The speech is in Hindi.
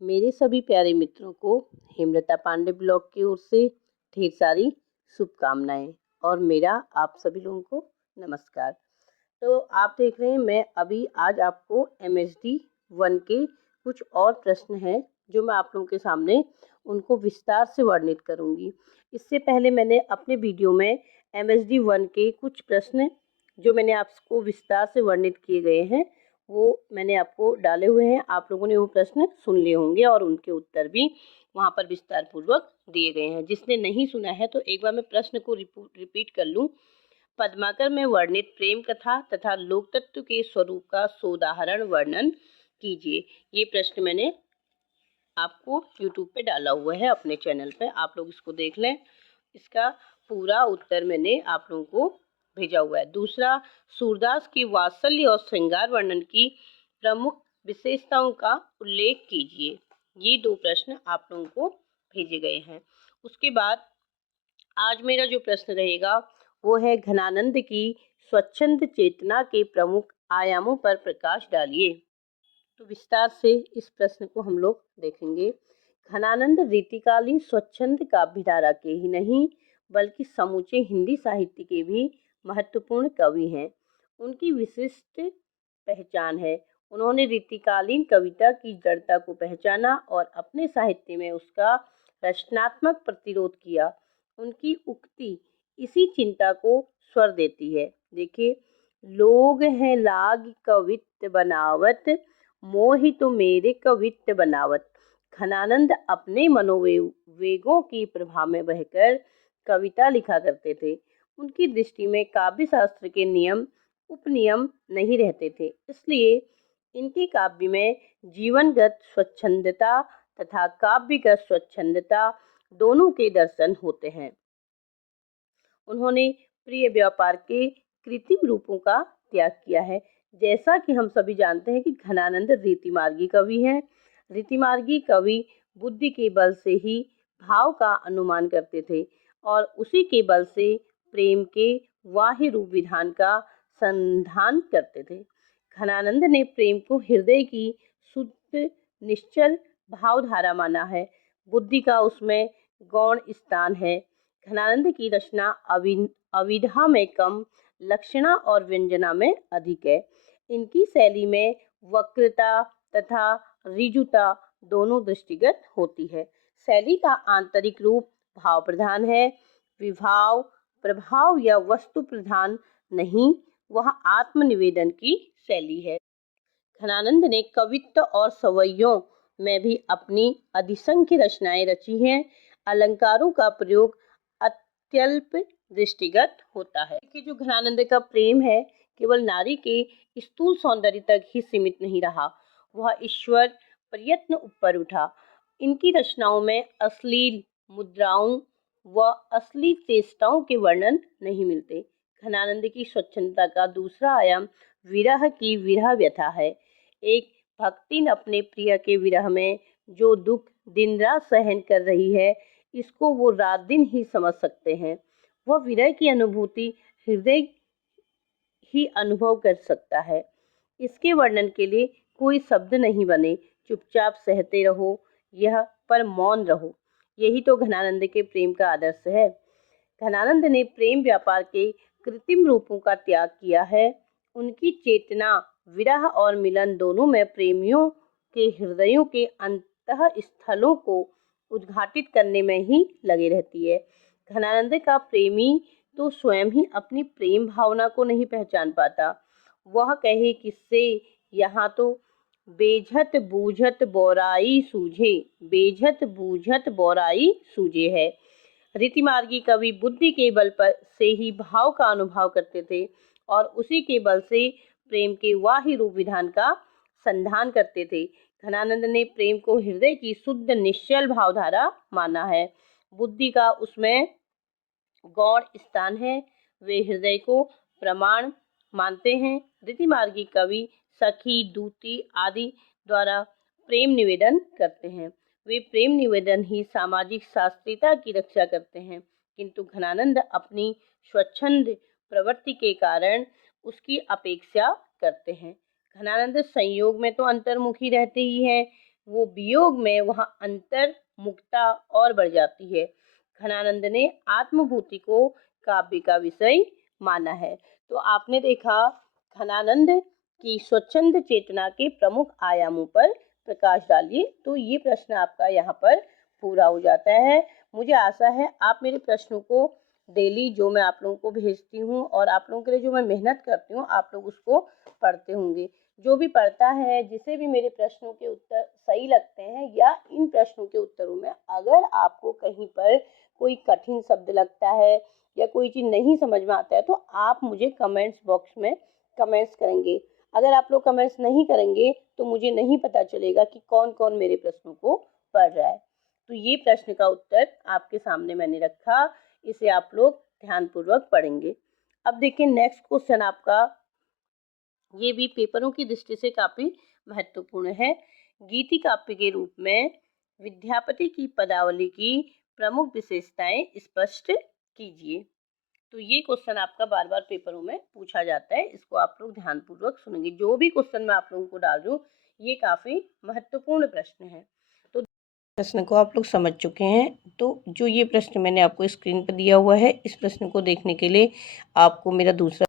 मेरे सभी प्यारे मित्रों को हेमलता पांडे ब्लॉग की ओर से ढेर सारी शुभकामनाएं और मेरा आप सभी लोगों को नमस्कार। तो आप देख रहे हैं मैं अभी आज आपको MSD 1 के कुछ और प्रश्न हैं जो मैं आप लोगों के सामने उनको विस्तार से वर्णित करूंगी। इससे पहले मैंने अपने वीडियो में MSD 1 के कुछ प्रश्न जो मैंने आपको विस्तार से वर्णित किए गए हैं वो मैंने आपको डाले हुए हैं। आप लोगों ने वो प्रश्न सुन लिए होंगे और उनके उत्तर भी वहाँ पर विस्तार पूर्वक दिए गए हैं। जिसने नहीं सुना है तो एक बार मैं प्रश्न को रिपीट कर लूँ। पद्माकर में वर्णित प्रेम कथा तथा लोक तत्व के स्वरूप का सोदाहरण वर्णन कीजिए। ये प्रश्न मैंने आपको YouTube पे डाला हुआ है अपने चैनल पे, आप लोग इसको देख लें। इसका पूरा उत्तर मैंने आप लोगों को भेजा हुआ है। दूसरा, सूरदास की वात्सल्य और श्रृंगार वर्णन की प्रमुख विशेषताओं का उल्लेख कीजिए। ये दो प्रश्न आप लोगों को भेजे गए हैं। उसके बाद आज मेरा जो प्रश्न रहेगा वो है घनानंद की स्वच्छंद चेतना के प्रमुख आयामों पर प्रकाश डालिए। तो विस्तार से इस प्रश्न को हम लोग देखेंगे। घनानंद रीतिकालीन स्वच्छंद काव्यधारा के ही नहीं बल्कि समूचे हिंदी साहित्य के भी महत्वपूर्ण कवि हैं। उनकी विशिष्ट पहचान है। उन्होंने रीतिकालीन कविता की जड़ता को पहचाना और अपने साहित्य में उसका रचनात्मक प्रतिरोध किया। उनकी उक्ति इसी चिंता को स्वर देती है। देखिए, लोग हैं लाग कवित्त बनावत, मोहि तो मेरे कवित्त बनावत। घनानंद अपने मनोवेगों के प्रभाव में बहकर कविता लिखा करते थे। उनकी दृष्टि में काव्य शास्त्र के नियम उपनियम नहीं रहते थे, इसलिए इनके काव्य में जीवनगत स्वच्छंदता तथा काव्यगत स्वच्छंदता दोनों के दर्शन होते हैं। उन्होंने प्रिय व्यापार के कृत्रिम रूपों का त्याग किया है। जैसा कि हम सभी जानते हैं कि घनानंद रीतिमार्गी कवि हैं। रीतिमार्गी कवि बुद्धि के बल से ही भाव का अनुमान करते थे और उसी के बल से प्रेम के वाह्य रूप विधान का संधान करते थे। घनानंद ने प्रेम को हृदय की शुद्ध निश्चल भावधारा माना है। बुद्धि का उसमें गौण स्थान है। घनानंद की रचना अविधा में कम, लक्षणा और व्यंजना में अधिक है। इनकी शैली में वक्रता तथा ऋजुता दोनों दृष्टिगत होती है। शैली का आंतरिक रूप भाव प्रधान है, विभाव प्रभाव या वस्तु प्रधान नहीं, वह आत्मनिवेदन की शैली है। घनानंद ने कवित्व और सवैयों में भी अपनी अधिसंख्य रचनाएं रची हैं। अलंकारों का प्रयोग अत्यल्प दृष्टिगत होता है कि जो घनानंद का प्रेम है केवल नारी के स्थूल सौंदर्य तक ही सीमित नहीं रहा, वह ईश्वर प्रयत्न ऊपर उठा। इनकी रचनाओं में अश्लील मुद्राओं व असली चेष्टाओं के वर्णन नहीं मिलते। घनानंद की स्वच्छंदता का दूसरा आयाम विरह की विरह व्यथा है। एक भक्तिन अपने प्रिय के विरह में जो दुख दिन रात सहन कर रही है, इसको वो रात दिन ही समझ सकते हैं। वह विरह की अनुभूति हृदय ही अनुभव कर सकता है। इसके वर्णन के लिए कोई शब्द नहीं बने। चुपचाप सहते रहो यह, पर मौन रहो। यही तो घनानंद के प्रेम का आदर्श है। घनानंद ने प्रेम व्यापार के कृत्रिम रूपों का त्याग किया है। उनकी चेतना विरह और मिलन दोनों में प्रेमियों के हृदयों के अंतः स्थलों को उद्घाटित करने में ही लगी रहती है। घनानंद का प्रेमी तो स्वयं ही अपनी प्रेम भावना को नहीं पहचान पाता। वह कहे किससे, यहाँ तो बेझत बूझत बोराई सूझे, बेझत बूझत बोराई सूझे है। रीतिमार्गी कवि बुद्धि के बल पर से ही भाव का अनुभव करते थे और उसी के बल से प्रेम के वाही रूप विधान का संधान करते थे। घनानंद ने प्रेम को हृदय की शुद्ध निश्चल भावधारा माना है। बुद्धि का उसमें गौण स्थान है। वे हृदय को प्रमाण मानते हैं। रीतिमार्गी कवि सखी दूती आदि द्वारा प्रेम निवेदन करते हैं। वे प्रेम निवेदन ही सामाजिक शास्त्रीयता की रक्षा करते हैं, किंतु घनानंद अपनी स्वच्छंद प्रवृत्ति के कारण उसकी अपेक्षा करते हैं। घनानंद संयोग में तो अंतर्मुखी रहते ही हैं। वो वियोग में वहाँ अंतर मुक्ता और बढ़ जाती है। घनानंद ने आत्मभूति को काव्य का विषय माना है। तो आपने देखा घनानंद की स्वच्छंद चेतना के प्रमुख आयामों पर प्रकाश डालिए। तो ये प्रश्न आपका यहाँ पर पूरा हो जाता है। मुझे आशा है आप मेरे प्रश्नों को डेली जो मैं आप लोगों को भेजती हूँ और आप लोगों के लिए जो मैं मेहनत करती हूँ आप लोग उसको पढ़ते होंगे। जो भी पढ़ता है, जिसे भी मेरे प्रश्नों के उत्तर सही लगते हैं या इन प्रश्नों के उत्तरों में अगर आपको कहीं पर कोई कठिन शब्द लगता है या कोई चीज़ नहीं समझ में आता है तो आप मुझे कमेंट्स बॉक्स में कमेंट्स करेंगे। अगर आप लोग कमेंट्स नहीं करेंगे तो मुझे नहीं पता चलेगा कि कौन कौन मेरे प्रश्नों को पढ़ रहा है। तो ये प्रश्न का उत्तर आपके सामने मैंने रखा, इसे आप लोग ध्यानपूर्वक पढ़ेंगे। अब देखिए नेक्स्ट क्वेश्चन आपका, ये भी पेपरों की दृष्टि से काफी महत्वपूर्ण है। गीति काव्य के रूप में विद्यापति की पदावली की प्रमुख विशेषताएं स्पष्ट कीजिए। तो ये क्वेश्चन आपका बार बार पेपरों में पूछा जाता है, इसको आप लोग ध्यानपूर्वक सुनेंगे। जो भी क्वेश्चन मैं आप लोगों को डाल रही हूँ ये काफी महत्वपूर्ण प्रश्न है। तो प्रश्न को आप लोग समझ चुके हैं। तो जो ये प्रश्न मैंने आपको स्क्रीन पर दिया हुआ है, इस प्रश्न को देखने के लिए आपको मेरा दूसरा